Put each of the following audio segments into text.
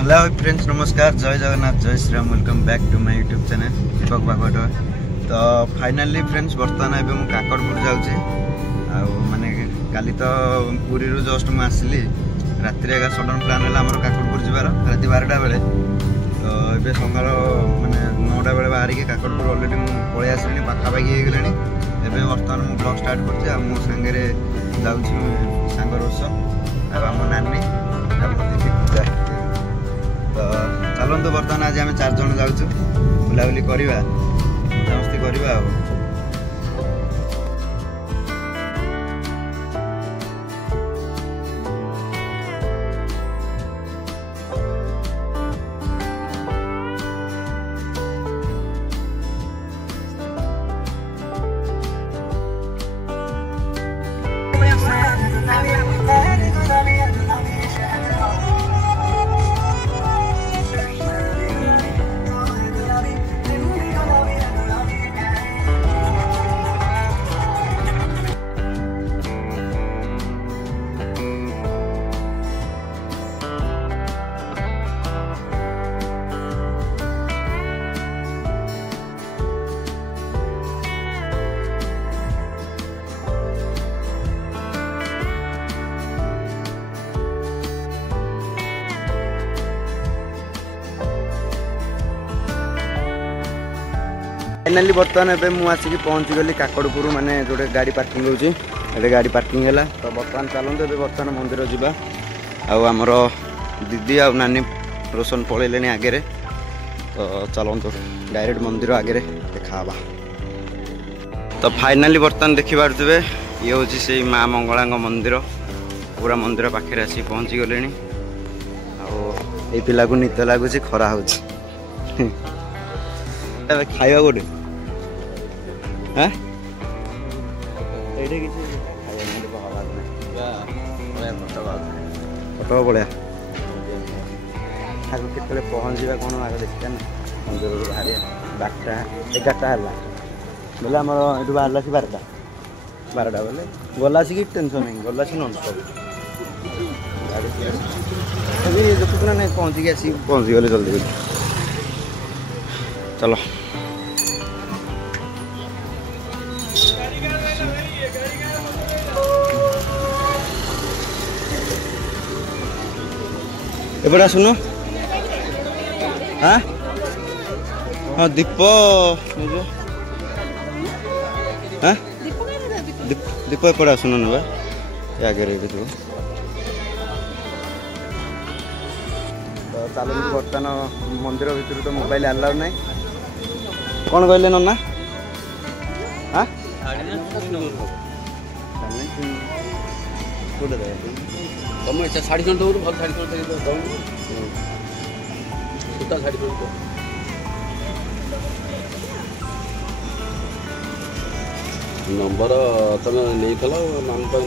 Hello friends नमस्कार जय जगन्नाथ जय Shri Ram welcome back to my YouTube channel Deepak Bagat. तो फाइनाली फ्रेंड्स बर्तमान एवं मुझे काकड़पुर जाऊँ माने काली तो पुरी जस्ट मुझे आसली राति सडन प्लान है आम काकड़पुर जीवार राति 12टा बेले। तो ये सकाल माने 9टा बेले बाहर के काकड़पुर अलरेडी मुझे पलि आसली पाखापाखि हो गलानी। एवं बर्तमान मुझे ब्लॉग स्टार्ट कर मो सांगे जाऊँ सांग रोष आम नानी पूजा। तो चलते बर्तमान आज आम 4 जन जाऊँ बुलाबुली करवा मस्ती करवा। फाइनाली बर्तमान एवं मुझे पहुँची गली काकड़पुर माने जो गाड़ी पार्किंग होती गाड़ी पार्किंग है। तो बर्तमान चलते बर्तमान मंदिर जावा आमर दीदी आ नानी रोशन पलैले आगे। तो चलते डायरेक्ट मंदिर आगे देखा। तो फाइनाली बर्तमान देखिपे ये हूँ से माँ मंगला मंदिर पूरा मंदिर पाखे आसी पहुँची गले। पिला को निद लगुच खरा हो खाଇବା कोटे हाँ फटो बढ़िया आगे केत पहुँचा कौन आगे देखा ना मंदिर बाहर 12टा 11टा है बोले आम ये बाहर से 12टा बोले गला कि टेंशन नहीं गला नन स्टॉप गाड़ी देखुना नहीं पहुँची आसी पहुँची गले जल्दी जल्दी। चलो एपटा सुन हाँ हाँ दीप हाँ दीप एपटा सुन ना आगे तो चलो बर्तमान मंदिर भर तो मोबाइल आलाउ ना कौन कहले नना हाँ तुम इच्छा शाढ़ी खंड दौर भल शाढ़ी खंड सूता शाढ़ी खंड नंबर तुम नहीं थल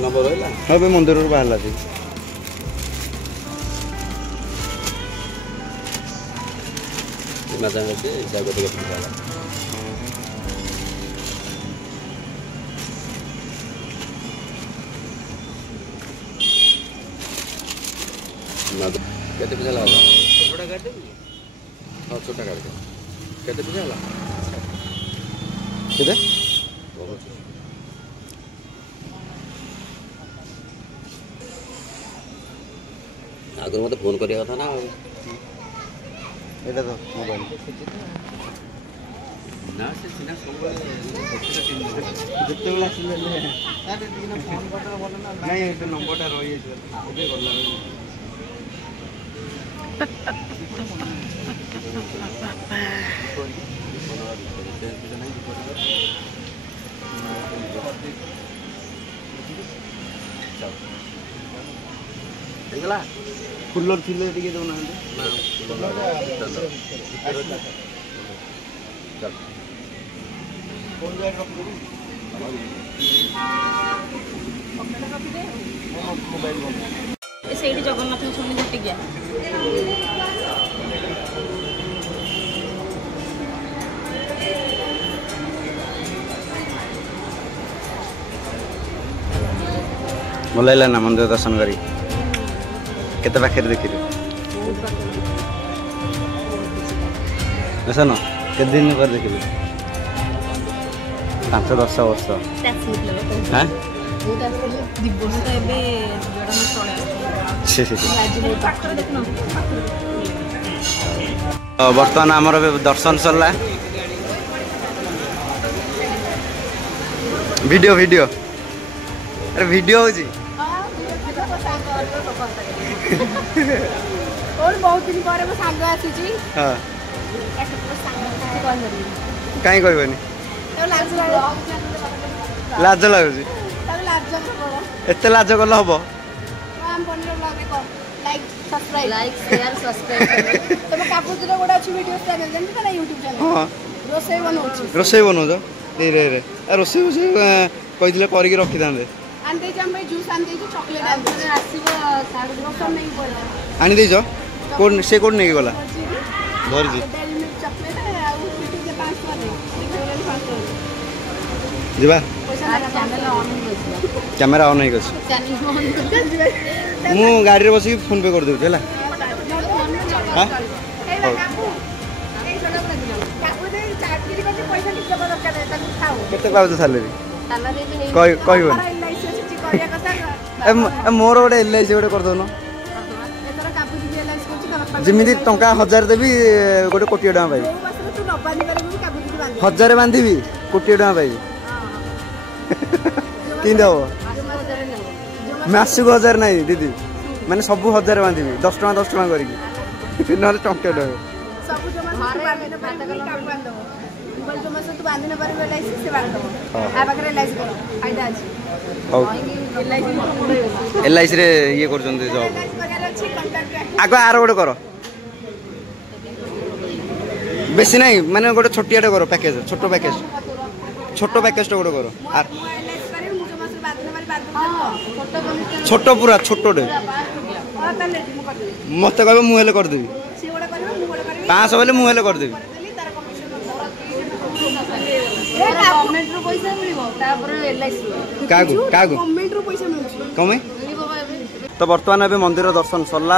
नंबर रहा हाँ भाई मंदिर बाहर थी केते पैसा लगा छोटा काट दे हाँ छोटा काट दे केते पैसा लगा केते आगे मत फोन करिया था ना एटा तो मोबाइल ना से सिना सब जिते बेला आसिले तारे दिन फोन करता बोल ना नहीं ए नंबरटा रही है ओके गला देखला फुल्लर थिले टिके दउना ना चल फोन जाय रख दे मोबाइल से जगन्नाथ शुणी घटी गया भल ना मंदिर दर्शन करी केते पाखे देखिले ଦେଖନ କେତେ ଦିନ ପରେ ଦେଖିଲି 5-10 ବର୍ଷ ହାଁ ବର୍ତ୍ତମାନ ଆମର ଦର୍ଶନ ସରିଲା ଭିଡ଼ିଓ ଆରେ ଭିଡ଼ିଓ ହଉଛି बहुत दिन पर मो सांग आसी हाँ कहीं कहबनी लाज लगुच एत लाज कले हम रोसे बनाऊ रोसे कही करके रखी था आनी देच से कौन नहीं गला धरी जीवा कैमेरा ऑन नहीं कर मु गाड़ी रे बस फोन पे कर दूँ है केते पाउछ सैलरी कहबन मोर गोटे LIC गोटे कर दउन जिमिति टंका 1000 देबी गोटे कोटी टका पाइबी 1000 बांधीबी कोटी टका पाइबी कि दब मासक 1000 नहीं दीदी माने सब 1000 बांधीबी 10 टका करके ना टंके LIC रे ये कर जॉब आग आर गोटे कर बेसी नहीं माने गोटे छोटियाटे कर पैकेज छोट पैकेज गोटे कर छोट पूरा छोटे मत कह मुझे करदेवी 500 बोले मुझे करदेवी तो बर्तमान ए मंदिर दर्शन सरला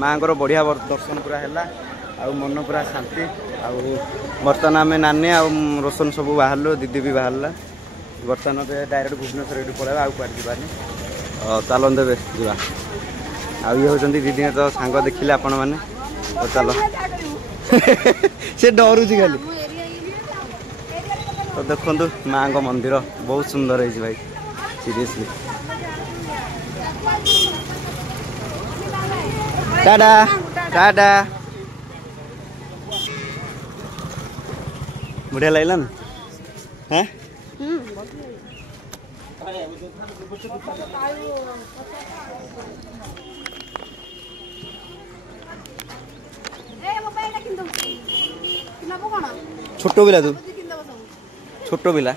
माँ बढ़िया दर्शन पूरा है मन पूरा शांति बर्तमान आम नानी रोशन सब बाहर दीदी भी बाहर बर्तमान डायरेक्ट भुवनेश्वर ये पड़ेगा आगे जानी चलन देवे जा ये हूँ दीदी तो सांग देखिले आपण मैंने तो चलो से डरुची खाली तो देखो माँ को मंदिर बहुत सुंदर है भाई सीरियसली टाटा टाटा बढ़िया लगला ना हैं छोटो पिला तू छोटो पिला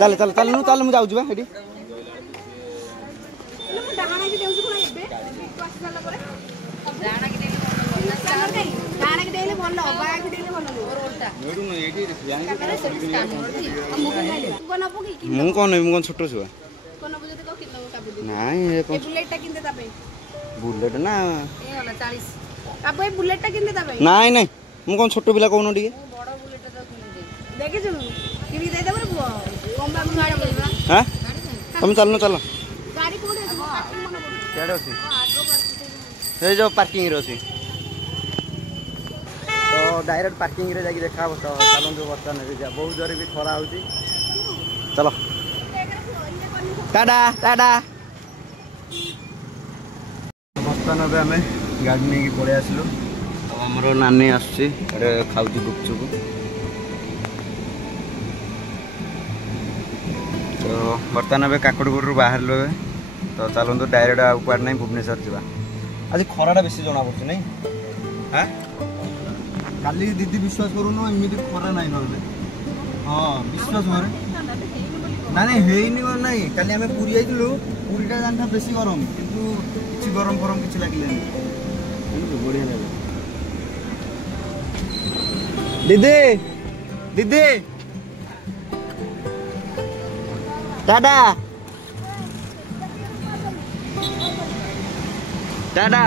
चल चल चल चल मुझे जाऊँ ये कौन नहीं छोट छुआ बुलेट ना नाई नाई मु कौन छोट पिला कौन टे तुम चलना चल जो पार्किंग रे अच्छी तो डायरेक्ट पार्किंग रे जाके देखा तो चलते बर्तमान बहुत जोर भी खरा हो चलो टाटा टाटा बर्तमान आम गाड़ी नहीं पड़े आसलु आमर नानी आसुची खाऊ गुपचुप तो बर्तमान ए काकड़पुर बाहर तो चलते डायरेक्ट आड़ नहीं भुवनेश्वर जावा आज खराटा बेसी जना पड़े नहीं हाँ काली दीदी विश्वास करूनु एमती खरा ना हाँ विश्वास करे ना नहीं नहीं काली आम पुरी जाइलु पुरीटा जानता बेसी गरम किंतु किसी गरम फरम किसी लगे बढ़िया लगे दीदी दीदी टाटा टाटा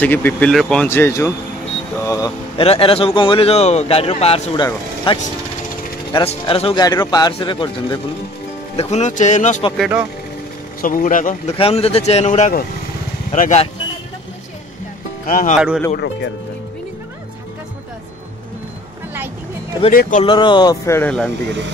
आसिक पिपिल रे पहुँच जाइछु तो एरा एरा सब कौन कहले जो गाड़ी पार्ट्स गुड़ाक हट्स एरा एरा सब गाड़ी पार्ट्स रे कर देखुन देखुन चेन स्पकेट सब गुड़ाक देखाऊन ते चेन गुड़ाक एरा गा हाँ हाँ आड़ू हेले गोटे रखियार एबे टे कलर फेड हेलान टिके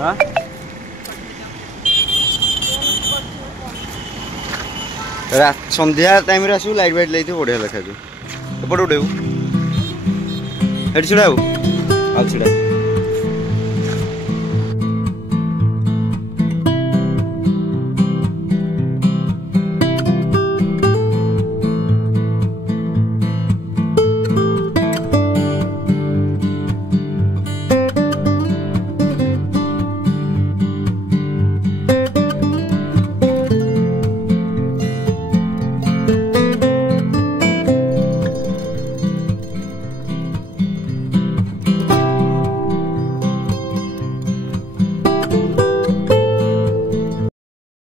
हाँ संध्या टाइम रे आसू लाइट वाइट लैथि बढ़िया देखा एपटे उठेबू हेड छिड़ा आ छिड़ा